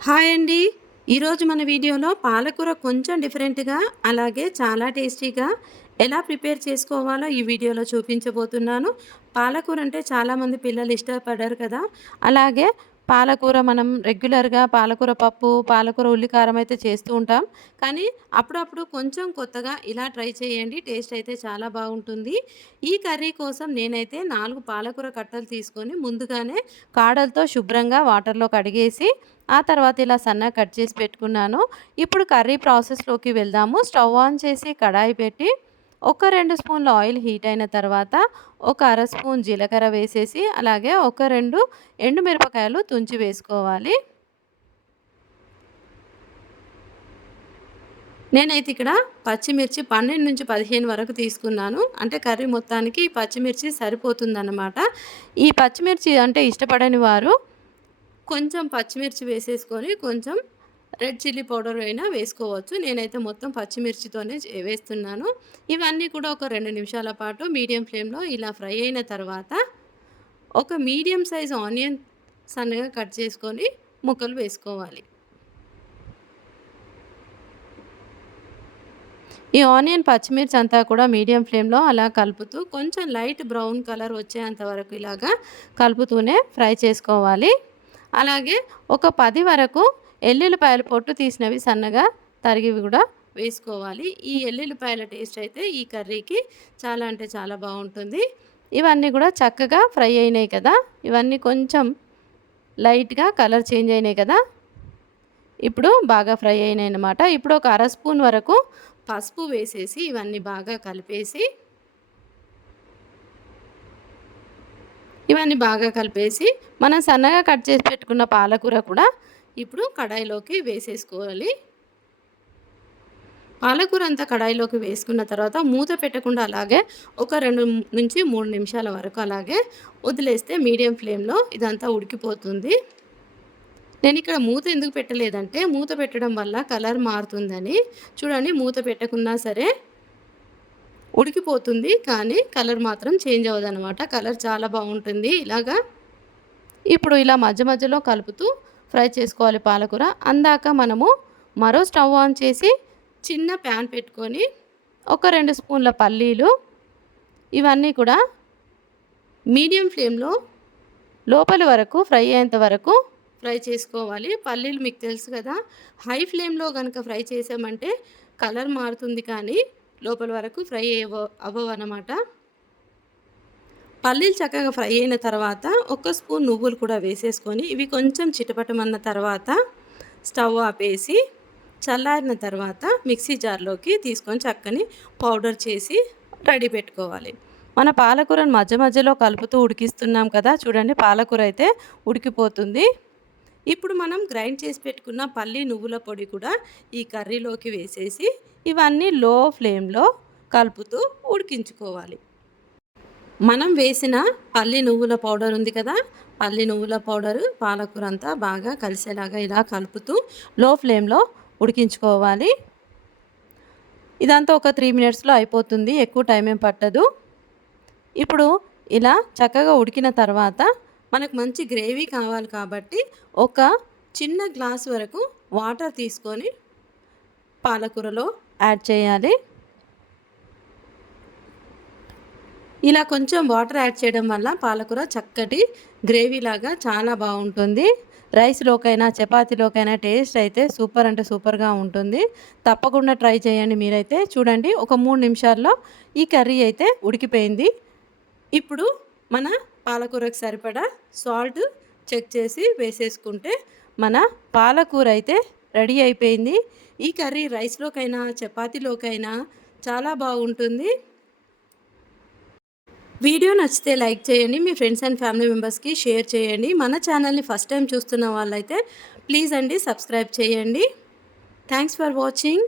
Hi అండి. ఈరోజు మన వీడియోలో పాలకూర కొంచెం డిఫరెంట్‌గా, అలాగే చాలా టేస్టీగా ఎలా ప్రిపేర్ చేసుకోవాలో ఈ వీడియోలో చూపించబోతున్నాను. పాలకూర అంటే చాలామంది పిల్లలు ఇష్టపడరు కదా! అలాగే పాలకూర మనం రెగ్యులర్‌గా పాలకూర పప్పు, పాలకూర ఉల్లికారం అయితే చేస్తూ ఉంటాం. కానీ అప్పుడప్పుడు కొంచెం కొత్తగా ఇలా ట్రై చేయండి. టేస్ట్ అయితే చాలా బాగుంటుంది. ఈ కర్రీ కోసం నేనైతే 4 పాలకూర కట్టలు తీసుకొని ముందుగానే కాడలతో శుభ్రంగా వాటర్‌లో కడిగేసి ఆ తర్వాత ఇలా సన్నగా కట్ చేసి పెట్టుకున్నాను. ఇప్పుడు కర్రీ ప్రాసెస్‌లోకి వెళ్దాము. స్టవ్ ఆన్ చేసి కడాయి పెట్టి ఒక 2 స్పూన్ల ఆయిల్ హీట్ అయిన తర్వాత ఒక అర స్పూన్ జీలకర్ర వేసేసి అలాగే ఒక 2 ఎండుమిరపకాయలు తుంచి వేసుకోవాలి. నేనైతే ఇక్కడ పచ్చిమిర్చి 12-15 వరకు తీసుకున్నాను. అంటే కర్రీ మొత్తానికి ఈ పచ్చిమిర్చి సరిపోతుందన్నమాట. ఈ పచ్చిమిర్చి అంటే ఇష్టపడని వారు కొంచెం పచ్చిమిర్చి వేసేసుకొని కొంచెం రెడ్ చిల్లీ పౌడర్ అయినా వేసుకోవచ్చు. నేనైతే మొత్తం పచ్చిమిర్చితోనే వేస్తున్నాను. ఇవన్నీ కూడా ఒక 2 నిమిషాల పాటు మీడియం ఫ్లేమ్‌లో ఇలా ఫ్రై అయిన తర్వాత ఒక మీడియం సైజ్ ఆనియన్ సన్నగా కట్ చేసుకొని ముక్కలు వేసుకోవాలి. ఈ ఆనియన్, పచ్చిమిర్చి అంతా కూడా మీడియం ఫ్లేమ్‌లో అలా కలుపుతూ కొంచెం లైట్ బ్రౌన్ కలర్ వచ్చేంత వరకు ఇలాగా కలుపుతూనే ఫ్రై చేసుకోవాలి. అలాగే ఒక 10 వరకు ఎల్లుల్లిపాయలు పొట్టు తీసినవి సన్నగా తరిగివి కూడా వేసుకోవాలి. ఈ ఎల్లుల్లిపాయల టేస్ట్ అయితే ఈ కర్రీకి చాలా అంటే చాలా బాగుంటుంది. ఇవన్నీ కూడా చక్కగా ఫ్రై అయినాయి కదా! ఇవన్నీ కొంచెం లైట్‌గా కలర్ చేంజ్ అయినాయి కదా! ఇప్పుడు బాగా ఫ్రై అయినాయన్నమాట. ఇప్పుడు ఒక అర స్పూన్ వరకు పసుపు వేసేసి ఇవన్నీ బాగా కలిపేసి మనం సన్నగా కట్ చేసి పెట్టుకున్న పాలకూర కూడా ఇప్పుడు కడాయిలోకి వేసేసుకోవాలి. పాలకూర అంతా కడాయిలోకి వేసుకున్న తర్వాత మూత పెట్టకుండా అలాగే ఒక 2-3 నిమిషాల వరకు అలాగే వదిలేస్తే మీడియం ఫ్లేమ్‌లో ఇదంతా ఉడికిపోతుంది. నేనిక్కడ మూత ఎందుకు పెట్టలేదంటే మూత పెట్టడం వల్ల కలర్ మారుతుందని. చూడండి, మూత పెట్టకున్నా సరే ఉడికిపోతుంది. కానీ కలర్ మాత్రం చేంజ్ అవ్వదనమాట. కలర్ చాలా బాగుంటుంది ఇలాగా. ఇప్పుడు ఇలా మధ్య మధ్యలో కలుపుతూ ఫ్రై చేసుకోవాలి పాలకూర. అందాక మనము మరో స్టవ్ ఆన్ చేసి చిన్న ప్యాన్ పెట్టుకొని ఒక 2 స్పూన్ల పల్లీలు ఇవన్నీ కూడా మీడియం ఫ్లేమ్‌లో లోపలి వరకు ఫ్రై అయ్యేంత వరకు ఫ్రై చేసుకోవాలి. పల్లీలు మీకు తెలుసు కదా! హై ఫ్లేమ్‌లో గనుక ఫ్రై చేసామంటే కలర్ మారుతుంది కానీ లోపల వరకు ఫ్రై అవ్వవన్నమాట. పల్లీలు చక్కగా ఫ్రై అయిన తర్వాత ఒక స్పూన్ నువ్వులు కూడా వేసేసుకొని ఇవి కొంచెం చిటపటమన్న తర్వాత స్టవ్ ఆపేసి చల్లారిన తర్వాత మిక్సీ జార్లోకి తీసుకొని చక్కని పౌడర్ చేసి రెడీ పెట్టుకోవాలి. మన పాలకూరను మధ్య మధ్యలో కలుపుతూ ఉడికిస్తున్నాం కదా! చూడండి, పాలకూర అయితే ఉడికిపోతుంది. ఇప్పుడు మనం గ్రైండ్ చేసి పెట్టుకున్న పల్లి నువ్వుల పొడి కూడా ఈ కర్రీలోకి వేసేసి ఇవన్నీ లో ఫ్లేమ్‌లో కలుపుతూ ఉడికించుకోవాలి. మనం వేసిన పల్లి నువ్వుల పౌడర్ ఉంది కదా! పల్లి నువ్వుల పౌడరు, పాలకూర అంతా బాగా కలిసేలాగా ఇలా కలుపుతూ లో ఫ్లేమ్‌లో ఉడికించుకోవాలి. ఇదంతా ఒక 3 మినిట్స్‌లో అయిపోతుంది. ఎక్కువ టైం ఏం పట్టదు. ఇప్పుడు ఇలా చక్కగా ఉడికిన తర్వాత మనకు మంచి గ్రేవీ కావాలి కాబట్టి ఒక చిన్న గ్లాస్ వరకు వాటర్ తీసుకొని పాలకూరలో యాడ్ చేయాలి. ఇలా కొంచెం వాటర్ యాడ్ చేయడం వల్ల పాలకూర చక్కటి గ్రేవీలాగా చాలా బాగుంటుంది. రైస్‌లోకైనా చపాతీలోకైనా టేస్ట్ అయితే సూపర్ అంటే సూపర్‌గా ఉంటుంది. తప్పకుండా ట్రై చేయండి మీరైతే. చూడండి, ఒక 3 నిమిషాల్లో ఈ కర్రీ అయితే ఉడికిపోయింది. ఇప్పుడు మన పాలకూరకు సరిపడా సాల్ట్ చెక్ చేసి వేసేసుకుంటే మన పాలకూర అయితే రెడీ అయిపోయింది. ఈ కర్రీ రైస్‌లోకైనా చపాతీలోకైనా చాలా బాగుంటుంది. వీడియో నచ్చితే లైక్ చేయండి. మీ ఫ్రెండ్స్ అండ్ ఫ్యామిలీ మెంబర్స్‌కి షేర్ చేయండి. మన ఛానల్‌ని ఫస్ట్ టైం చూస్తున్న వాళ్ళైతే ప్లీజ్ అండి సబ్స్క్రైబ్ చేయండి. Thanks for watching.